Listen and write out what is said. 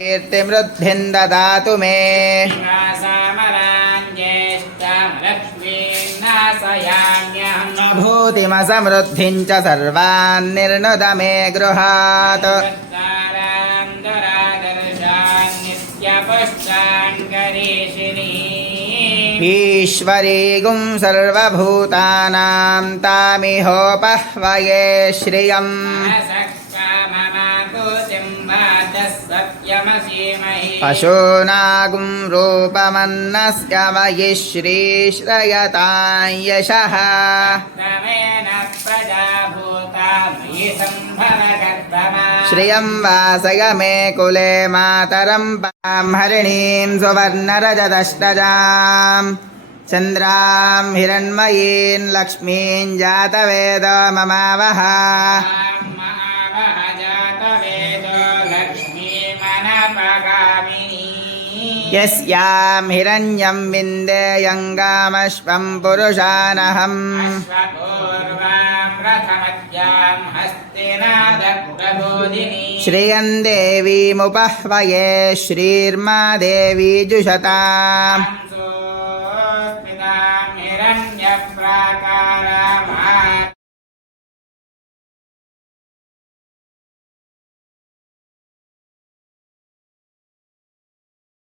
कीर्तिमृद्धिं ददातु मे भूतिमसमृद्धिं च सर्वान् निर्नुद मे गृहात् ईश्वरीगुं सर्वभूतानां तामिहोपह्वये श्रियम् पशूनागुं रूपमन्नस्य मयि श्रीश्रयतां यशः श्रियं वासय मे कुले मातरं पां हरिणीं सुवर्णरजतष्टजां चन्द्रां हिरण्मयीं लक्ष्मीं जातवेद ममावह यस्यां हिरण्यं विन्देयङ्गामश्वं पुरुषानहम् श्रियं देवीमुपह्वये श्रीर्मा देवी जुषताम्